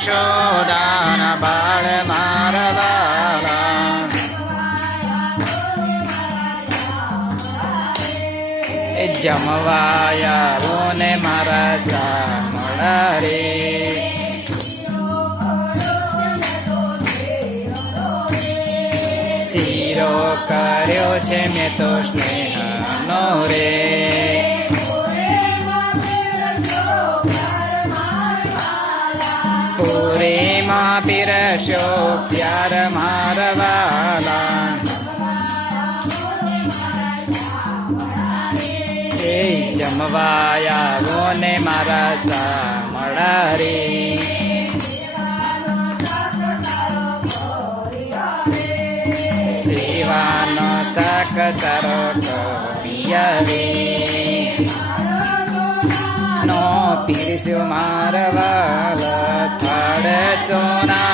શોદાન બાળ મારવાલા એ જમવાયા ને મારા સા રે શીરો કર્યો છે મેં તો સ્નેહનો રે પૂરીમાં પ્યાર મારવાલા એ જમવાયા ગોને મારા સામળા રે સેવાનો શાક સારો પિયરે નો પીરસ્યો મારવાલ થડ સોનાનો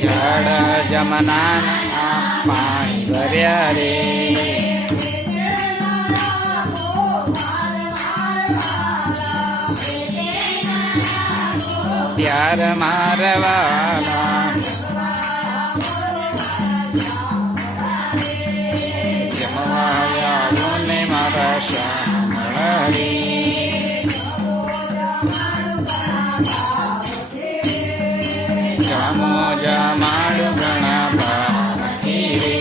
જળ જમના પાણી ભર્યા રે પ્યાર મારવાલા જામો જમાડુ ઘણા ભાજી રે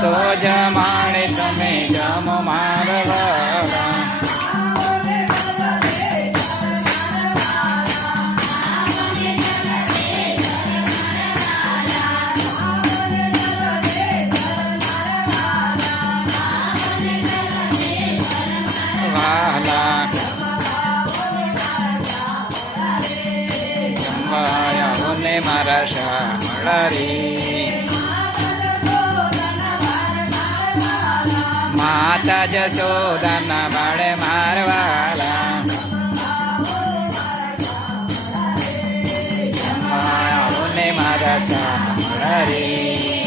તો જમાડે તમે જમો મારવાલા જમવાયા ને મારા શામળા રે માતા જશોદન બાળે મારવાલા મારા સા રે